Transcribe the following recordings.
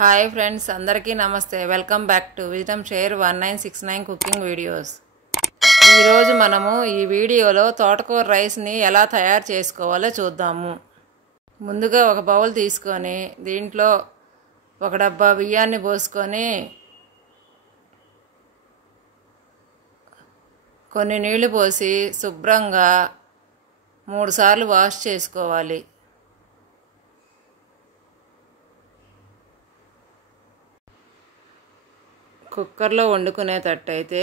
Hi friends, అందరికీ నమస్తే. Welcome back to wisdom share 1969 cooking videos. ఈరోజు మనము ఈ వీడియోలో తోటకూర రైస్ని ఎలా తయారు చేసుకోవాలో చూద్దాము. ముందుగా ఒక బౌల్ తీసుకొని దీంట్లో ఒక డబ్బా బియ్యాన్ని పోసుకొని కొన్ని నీళ్లు పోసి శుభ్రంగా 3 సార్లు వాష్ చేసుకోవాలి. కుక్కర్లో వండుకునేటట్టయితే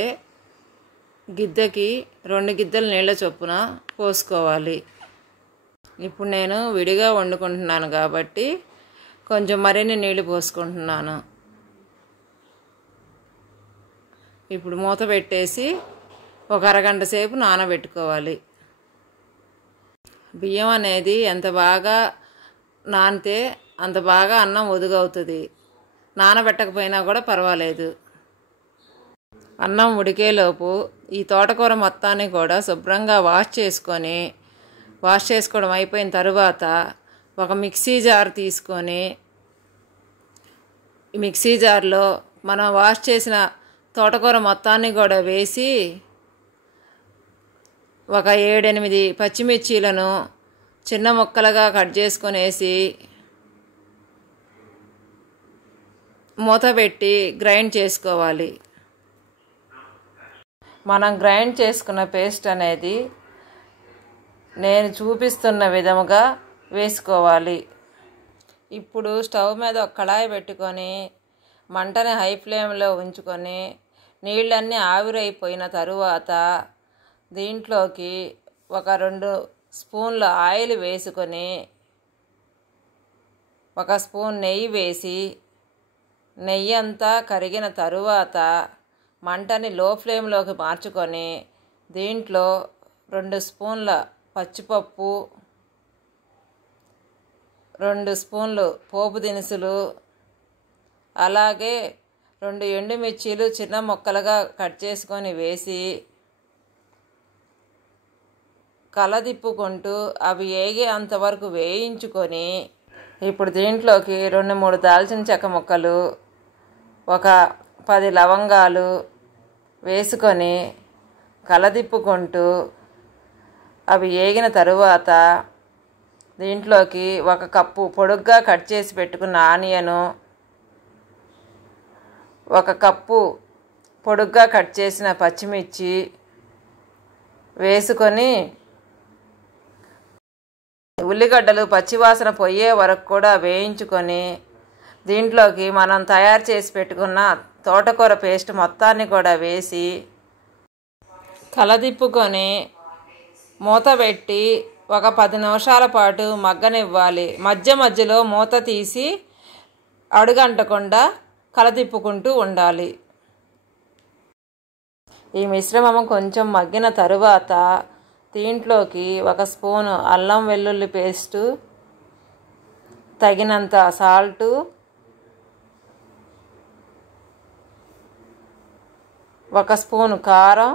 గిద్దెకి 2 గిద్దెల నీళ్ళ చొప్పున పోసుకోవాలి. ఇప్పుడు నేను విడిగా వండుకుంటున్నాను కాబట్టి కొంచెం మరిన్ని నీళ్ళు పోసుకుంటున్నాను. ఇప్పుడు మూత పెట్టేసి ఒక అరగంట సేపు నానబెట్టుకోవాలి. బియ్యం అనేది ఎంత బాగా నానితే అంత బాగా అన్నం ఒదుగవుతుంది. నానబెట్టకపోయినా కూడా పర్వాలేదు. అన్నం ఉడికేలోపు ఈ తోటకూర మొత్తాన్ని కూడా శుభ్రంగా వాష్ చేసుకోవడం అయిపోయిన తరువాత ఒక మిక్సీ జార్ తీసుకొని ఈ మిక్సీ జార్లో మనం వాష్ చేసిన తోటకూర మొత్తాన్ని కూడా వేసి ఒక 7-8 పచ్చిమిర్చీలను చిన్న ముక్కలుగా కట్ చేసుకొని వేసి మూత పెట్టి గ్రైండ్ చేసుకోవాలి. మనం గ్రైండ్ చేసుకున్న పేస్ట్ అనేది నేను చూపిస్తున్న విధముగా వేసుకోవాలి. ఇప్పుడు స్టవ్ మీద ఒక కళాయి పెట్టుకొని మంటని హై ఫ్లేమ్లో ఉంచుకొని నీళ్ళన్నీ ఆవిరైపోయిన తరువాత దీంట్లోకి ఒక 2 స్పూన్ల ఆయిల్ వేసుకొని 1 స్పూన్ నెయ్యి వేసి నెయ్యి అంతా కరిగిన తరువాత మంటని లో ఫ్లేమ్లోకి మార్చుకొని దీంట్లో 2 స్పూన్ల పచ్చిపప్పు, 2 స్పూన్లు పోపు దినుసులు, అలాగే 2 ఎండుమిర్చీలు చిన్న ముక్కలుగా కట్ చేసుకొని వేసి కలదిప్పుకుంటూ అవి ఏగే అంతవరకు వేయించుకొని ఇప్పుడు దీంట్లోకి 2-3 దాల్చిన చెక్క ముక్కలు, ఒక 10 లవంగాలు వేసుకొని కలదిప్పుకుంటూ అవి ఏగిన తరువాత దీంట్లోకి 1 కప్పు పొడుగ్గా కట్ చేసి పెట్టుకున్న ఆనియను, 1 కప్పు పొడుగ్గా కట్ చేసిన పచ్చిమిర్చి వేసుకొని ఉల్లిగడ్డలు పచ్చివాసన పోయే వరకు కూడా వేయించుకొని దీంట్లోకి మనం తయారు చేసి పెట్టుకున్న తోటకూర పేస్ట్ మొత్తాన్ని కూడా వేసి కలదిప్పుకొని మూత పెట్టి ఒక 10 నిమిషాల పాటు మగ్గనివ్వాలి. మధ్యలో మూత తీసి అడుగంటకుండా కలదిప్పుకుంటూ ఉండాలి. ఈ మిశ్రమం కొంచెం మగ్గిన తరువాత దీంట్లోకి 1 స్పూను అల్లం వెల్లుల్లి పేస్టు, తగినంత సాల్టు, 1 స్పూను కారం,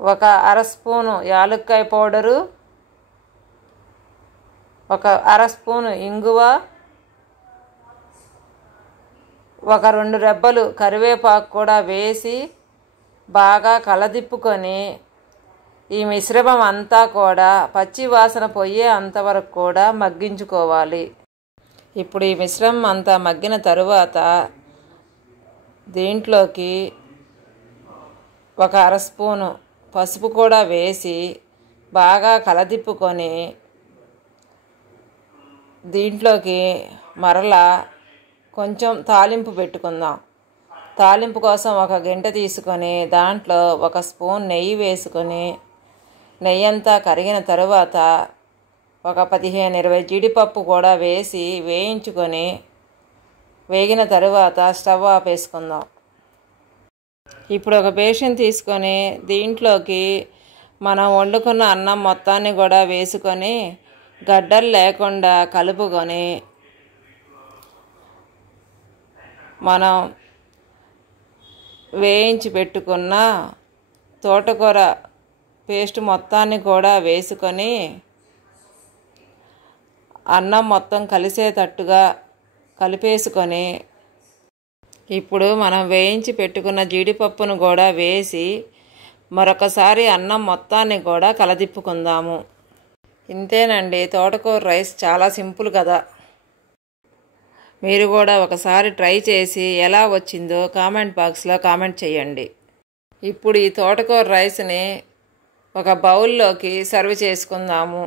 1 అర స్పూను యాలక్కాయ పౌడరు, 1 అర స్పూను ఇంగువ, 1 2 రెబ్బలు కరివేపాకు కూడా వేసి బాగా కలదిప్పుకొని ఈ మిశ్రమం అంతా కూడా పచ్చి వాసన పోయే అంతవరకు కూడా మగ్గించుకోవాలి. ఇప్పుడు ఈ మిశ్రమం అంతా మగ్గిన తరువాత దీంట్లోకి 1 అర స్పూను పసుపు కూడా వేసి బాగా కలదిప్పుకొని దీంట్లోకి మరలా కొంచెం తాలింపు పెట్టుకుందాం. తాలింపు కోసం 1 గంట తీసుకొని దాంట్లో 1 స్పూన్ నెయ్యి వేసుకొని నెయ్యి అంతా కరిగిన తరువాత ఒక 15-20 జీడిపప్పు కూడా వేసి వేయించుకొని వేగిన తరువాత స్టవ్ ఆపేసుకుందాం. ఇప్పుడు ఒక బేషన్ తీసుకొని దీంట్లోకి మనం వండుకున్న అన్నం మొత్తాన్ని కూడా వేసుకొని గడ్డలు లేకుండా కలుపుకొని మనం వేయించి పెట్టుకున్న తోటకూర పేస్ట్ మొత్తాన్ని కూడా వేసుకొని అన్నం మొత్తం కలిసేటట్టుగా కలిపేసుకొని ఇప్పుడు మనం వేయించి పెట్టుకున్న జీడిపప్పును కూడా వేసి మరొకసారి అన్నం మొత్తాన్ని కూడా కలదిప్పుకుందాము. ఇంతేనండి, తోటకూర రైస్ చాలా సింపుల్ కదా. మీరు కూడా ఒకసారి ట్రై చేసి ఎలా వచ్చిందో కామెంట్ బాక్స్లో కామెంట్ చేయండి. ఇప్పుడు ఈ తోటకూర రైస్ని ఒక బౌల్లోకి సర్వ్ చేసుకుందాము.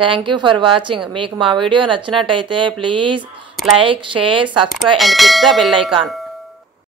Thank you for watching. మీకు మా వీడియో నచ్చినట్టయితే please like, share, subscribe and click the bell icon.